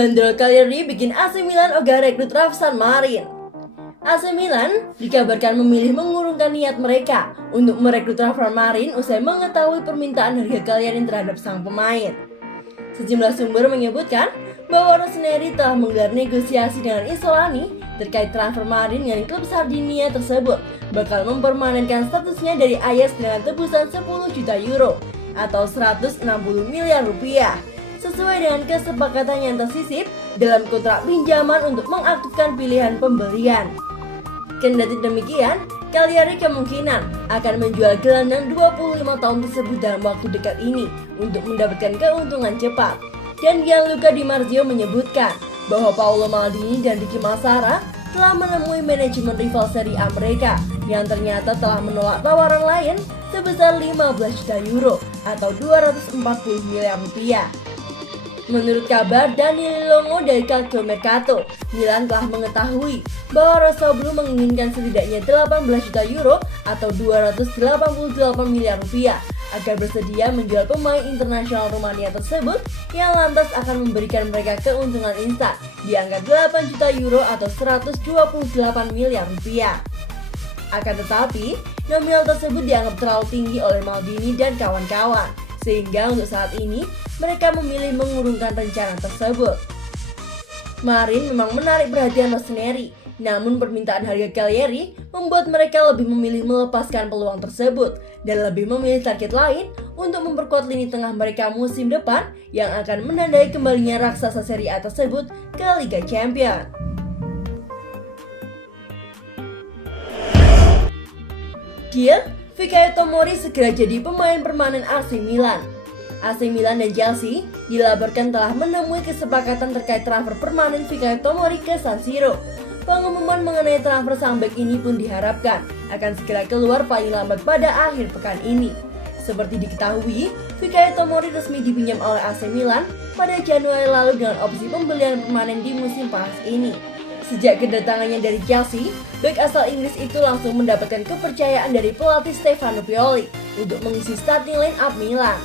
Bandrol Cagliari bikin AC Milan ogah rekrut Rafsan Marin. AC Milan dikabarkan memilih mengurungkan niat mereka untuk merekrut Rafsan Marin usai mengetahui permintaan harga Cagliari terhadap sang pemain. Sejumlah sumber menyebutkan bahwa Rossoneri telah menggelar negosiasi dengan Isolani terkait transfer Marin yang klub Sardinia tersebut bakal mempermanenkan statusnya dari Ajax dengan tebusan 10 juta euro atau 160 miliar rupiah. Sesuai dengan kesepakatan yang tersisip dalam kontrak pinjaman untuk mengaktifkan pilihan pembelian. Kendati demikian, Cagliari kemungkinan akan menjual gelandang 25 tahun tersebut dalam waktu dekat ini untuk mendapatkan keuntungan cepat. Dan Gianluca Di Marzio menyebutkan bahwa Paolo Maldini dan Ricky Massara telah menemui manajemen rival Serie A mereka yang ternyata telah menolak tawaran lain sebesar 15 juta euro atau 240 miliar rupiah. Menurut kabar Daniele Longo dari Calcio Mercato, Milan telah mengetahui bahwa Rossoblu menginginkan setidaknya 18 juta euro atau 288 miliar rupiah agar bersedia menjual pemain internasional Rumania tersebut yang lantas akan memberikan mereka keuntungan instan di angka 8 juta euro atau 128 miliar rupiah. Akan tetapi, nominal tersebut dianggap terlalu tinggi oleh Maldini dan kawan-kawan, sehingga untuk saat ini mereka memilih mengurungkan rencana tersebut. Marin memang menarik perhatian Rossoneri, namun permintaan harga Cagliari membuat mereka lebih memilih melepaskan peluang tersebut dan lebih memilih target lain untuk memperkuat lini tengah mereka musim depan yang akan menandai kembalinya raksasa Serie A tersebut ke Liga Champions. Deal Fikayo Tomori segera jadi pemain permanen AC Milan. AC Milan dan Chelsea dilaporkan telah menemui kesepakatan terkait transfer permanen Fikayo Tomori ke San Siro. Pengumuman mengenai transfer sang bek ini pun diharapkan akan segera keluar paling lambat pada akhir pekan ini. Seperti diketahui, Fikayo Tomori resmi dipinjam oleh AC Milan pada Januari lalu dengan opsi pembelian permanen di musim panas ini. Sejak kedatangannya dari Chelsea, bek asal Inggris itu langsung mendapatkan kepercayaan dari pelatih Stefano Pioli untuk mengisi starting line up Milan.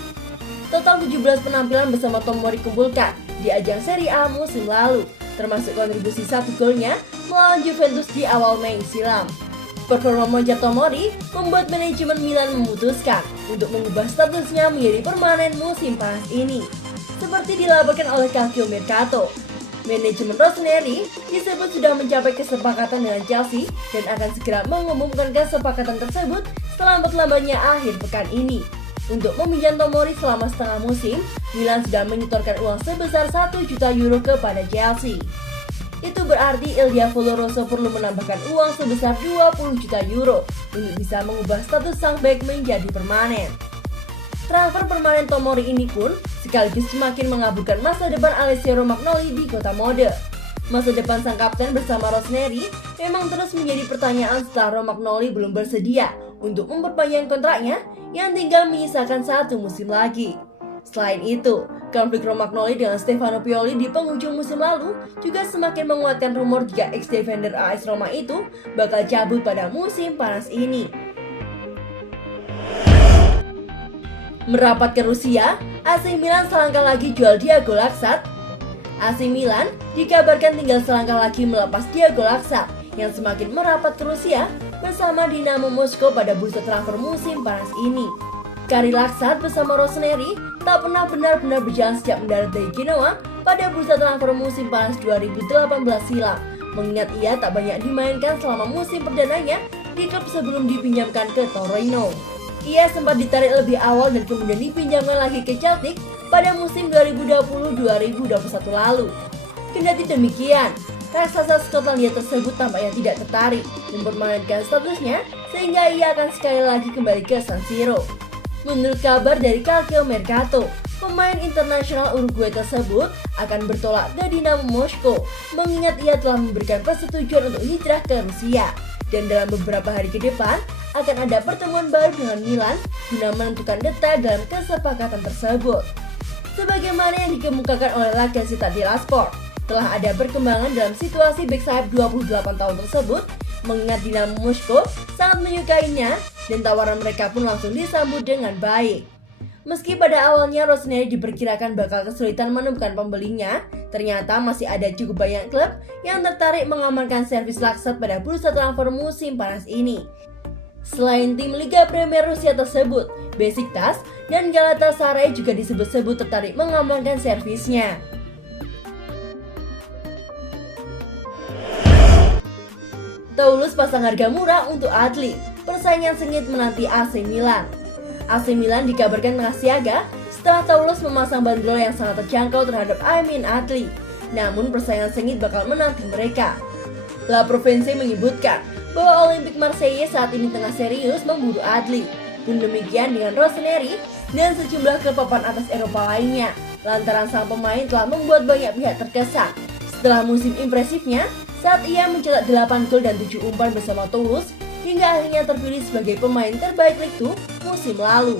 Total 17 penampilan bersama Tomori kumpulkan di ajang Serie A musim lalu, termasuk kontribusi 1 golnya melawan Juventus di awal Mei silam. Performa moncer Tomori membuat manajemen Milan memutuskan untuk mengubah statusnya menjadi permanen musim panas ini. Seperti dilaporkan oleh Calcio Mercato, manajemen Rossoneri disebut sudah mencapai kesepakatan dengan Chelsea dan akan segera mengumumkan kesepakatan tersebut selambat-lambatnya akhir pekan ini. Untuk meminjam Tomori selama setengah musim, Milan sudah menyetorkan uang sebesar 1 juta euro kepada Chelsea. Itu berarti Il Diavolo Rosso perlu menambahkan uang sebesar 20 juta euro untuk bisa mengubah status sang bek menjadi permanen. Transfer permanen Tomori ini pun sekaligus semakin mengaburkan masa depan Alessio Romagnoli di kota mode. Masa depan sang kapten bersama Rossoneri memang terus menjadi pertanyaan setelah Romagnoli belum bersedia untuk memperpanjang kontraknya yang tinggal menyisakan 1 musim lagi. Selain itu, konflik Romagnoli dengan Stefano Pioli di penghujung musim lalu juga semakin menguatkan rumor jika ex-defender AS Roma itu bakal cabut pada musim panas ini. Merapat ke Rusia, AC Milan selangkah lagi jual Diego Laksat. AC Milan dikabarkan tinggal selangkah lagi melepas Diego Laksat yang semakin merapat ke Rusia bersama Dinamo Moskow pada bursa transfer musim panas ini. Karir Laksat bersama Rossoneri tak pernah benar-benar berjalan sejak mendarat dari Genoa pada bursa transfer musim panas 2018 silam, mengingat ia tak banyak dimainkan selama musim perdananya di klub sebelum dipinjamkan ke Torino. Ia sempat ditarik lebih awal dan kemudian dipinjamkan lagi ke Celtic pada musim 2020-2021 lalu. Kendati demikian, raksasa Skotlandia tersebut tampaknya tidak tertarik mempermanenkan statusnya sehingga ia akan sekali lagi kembali ke San Siro. Menurut kabar dari Calcio Mercato, pemain internasional Uruguay tersebut akan bertolak ke Dinamo Moskow mengingat ia telah memberikan persetujuan untuk hijrah ke Rusia. Dan dalam beberapa hari ke depan akan ada pertemuan baru dengan Milan guna menentukan detail dalam kesepakatan tersebut. Sebagaimana yang dikemukakan oleh La Gazzetta dello Sport, telah ada perkembangan dalam situasi bek sayap 28 tahun tersebut mengingat Dinamo Moskow sangat menyukainya dan tawaran mereka pun langsung disambut dengan baik. Meski pada awalnya Rossoneri diperkirakan bakal kesulitan menemukan pembelinya, ternyata masih ada cukup banyak klub yang tertarik mengamankan servis Laksat pada bursa transfer musim panas ini. Selain tim Liga Premier Rusia tersebut, Besiktas dan Galatasaray juga disebut-sebut tertarik mengamankan servisnya. Toulouse pasang harga murah untuk Adli, persaingan sengit menanti AC Milan. AC Milan dikabarkan tengah siaga setelah Toulouse memasang bandrol yang sangat terjangkau terhadap Aimé Adli. Namun persaingan sengit bakal menanti mereka. La Provence menyebutkan bahwa Olympique Marseille saat ini tengah serius memburu Adli. Pun demikian dengan Rossoneri dan sejumlah klub papan atas Eropa lainnya, lantaran sang pemain telah membuat banyak pihak terkesan setelah musim impresifnya saat ia mencetak 8 gol dan 7 umpan bersama Toulouse hingga akhirnya terpilih sebagai pemain terbaik Ligue 2 musim lalu.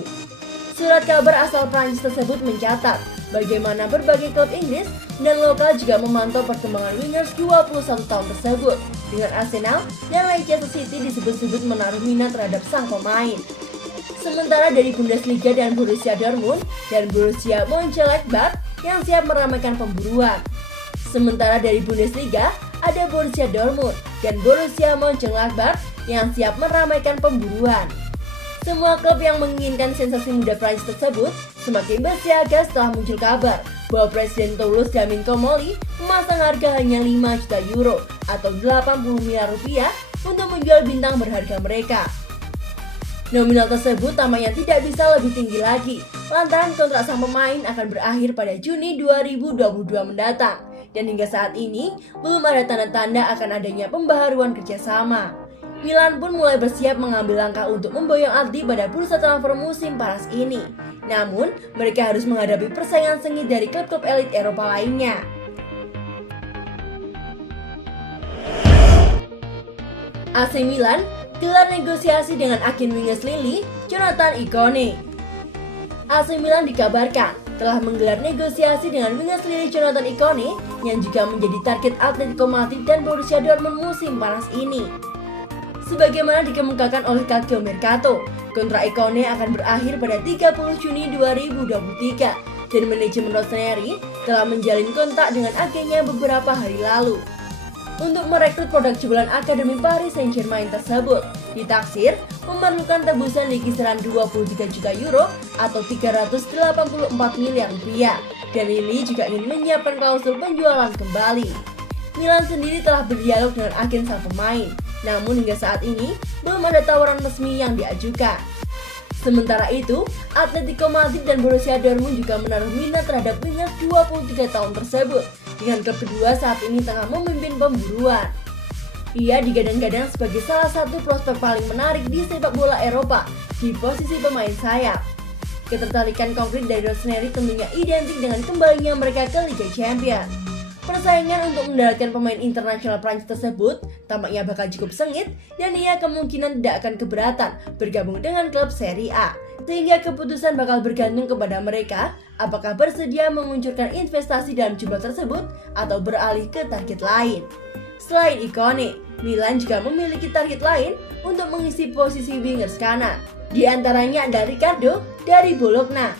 Surat kabar asal Prancis tersebut mencatat bagaimana berbagai klub Inggris dan lokal juga memantau perkembangan wingers 21 tahun tersebut, dengan Arsenal dan Leicester City disebut-sebut menaruh minat terhadap sang pemain. Sementara dari Bundesliga dan Borussia Dortmund dan Borussia Mönchengladbach yang siap meramaikan pemburuan. Sementara dari Bundesliga ada Borussia Dortmund dan Borussia Mönchengladbach yang siap meramaikan pemburuan. Semua klub yang menginginkan sensasi muda Prancis tersebut semakin bersiaga setelah muncul kabar bahwa Presiden Toulouse Damien Comolli memasang harga hanya 5 juta euro atau 80 miliar rupiah untuk menjual bintang berharga mereka. Nominal tersebut tampaknya tidak bisa lebih tinggi lagi lantaran kontrak sang pemain akan berakhir pada Juni 2022 mendatang dan hingga saat ini belum ada tanda-tanda akan adanya pembaharuan kerjasama. Milan pun mulai bersiap mengambil langkah untuk memboyong Adli pada bursa transfer musim panas ini. Namun, mereka harus menghadapi persaingan sengit dari klub-klub elit Eropa lainnya. AC Milan gelar negosiasi dengan agen wingers Lille, Jonathan Ikone. AC Milan dikabarkan telah menggelar negosiasi dengan wingers Lille Jonathan Ikone yang juga menjadi target Atletico Madrid dan Borussia Dortmund musim panas ini. Sebagaimana dikemukakan oleh Calcio Mercato, kontrak Ikone akan berakhir pada 30 Juni 2023 dan manajemen Rossoneri telah menjalin kontak dengan agennya beberapa hari lalu. Untuk merekrut produk jebolan Akademi Paris Saint-Germain tersebut, ditaksir memerlukan tebusan di kisaran 23 juta euro atau 384 miliar rupiah. Dan Lille juga ingin menyiapkan klausul penjualan kembali. Milan sendiri telah berdialog dengan agen sang pemain, namun hingga saat ini belum ada tawaran resmi yang diajukan. Sementara itu, Atletico Madrid dan Borussia Dortmund juga menaruh minat terhadap wingers 23 tahun tersebut, dengan klub kedua saat ini tengah memimpin pemburuan. Ia digadang-gadang sebagai salah satu prospek paling menarik di sepak bola Eropa di posisi pemain sayap. Ketertarikan konkret dari Rossoneri tentunya identik dengan kembalinya mereka ke Liga Champions. Persaingan untuk mendaratkan pemain internasional Prancis tersebut tampaknya bakal cukup sengit dan ia kemungkinan tidak akan keberatan bergabung dengan klub Serie A. Sehingga keputusan bakal bergantung kepada mereka apakah bersedia menguncurkan investasi dalam jumlah tersebut atau beralih ke target lain. Selain Ikone, Milan juga memiliki target lain untuk mengisi posisi wingers kanan. Di antaranya ada Ricardo dari Bologna.